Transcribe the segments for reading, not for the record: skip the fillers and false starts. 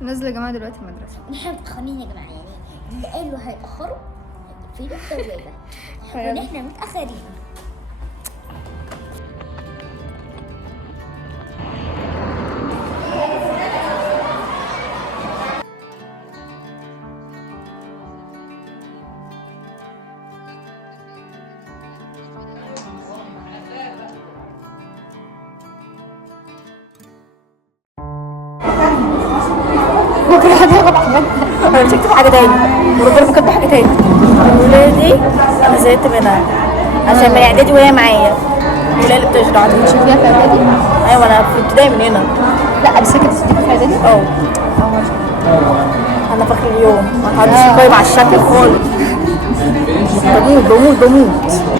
نازله يا جماعه دلوقتي المدرسه. نحن متاخرين يا جماعه، يعني اللي قالوا هيتاخروا في نقطه وجايبه ونحن متاخرين. بكره هتاخد حاجات. انا مش هكتب حاجه تاني، وربنا ما كاتبه حاجه تاني. ولادي انا زهقت منها عشان من اعدادي وهي معايا، وهي اللي بتشرح دي. شوفيها في اعدادي؟ ايوه انا في ابتدائي من هنا. لا بس كانت بتديكي في اعدادي؟ اه ما شاء الله. انا فاكر اليوم ما حدش قايم على الشكل خالص. بموت بموت بموت.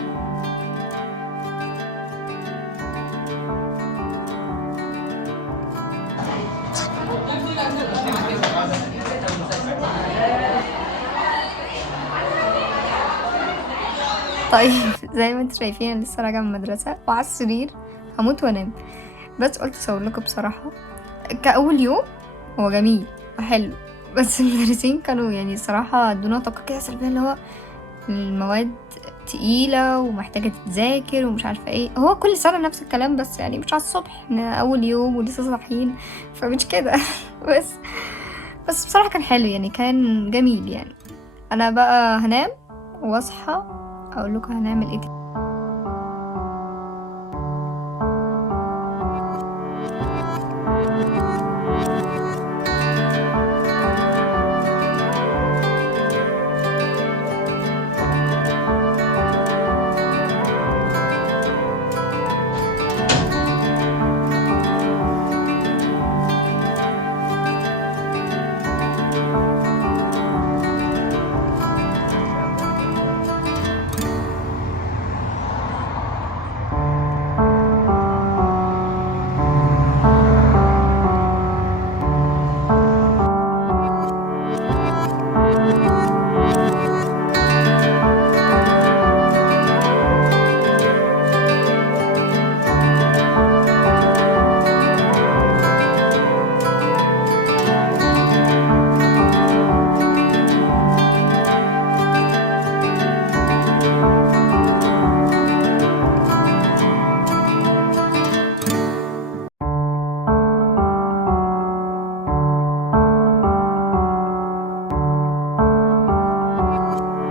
طيب زي ما انتم شايفين انا لسه راجعه من المدرسه وعلى السرير هموت وانام، بس قلت اصور لكم بصراحه. كاول يوم هو جميل وحلو، بس المدرسين كانوا يعني الصراحه ادونا طاقه كده سلبيه، اللي هو المواد تقيله ومحتاجه تتذاكر ومش عارفه ايه. هو كل سنه نفس الكلام، بس يعني مش على الصبح، احنا اول يوم ولسه صاحيين فمش كده. بس بصراحه كان حلو يعني، كان جميل يعني. انا بقى هنام واصحى اقول لكم هنعمل ايه.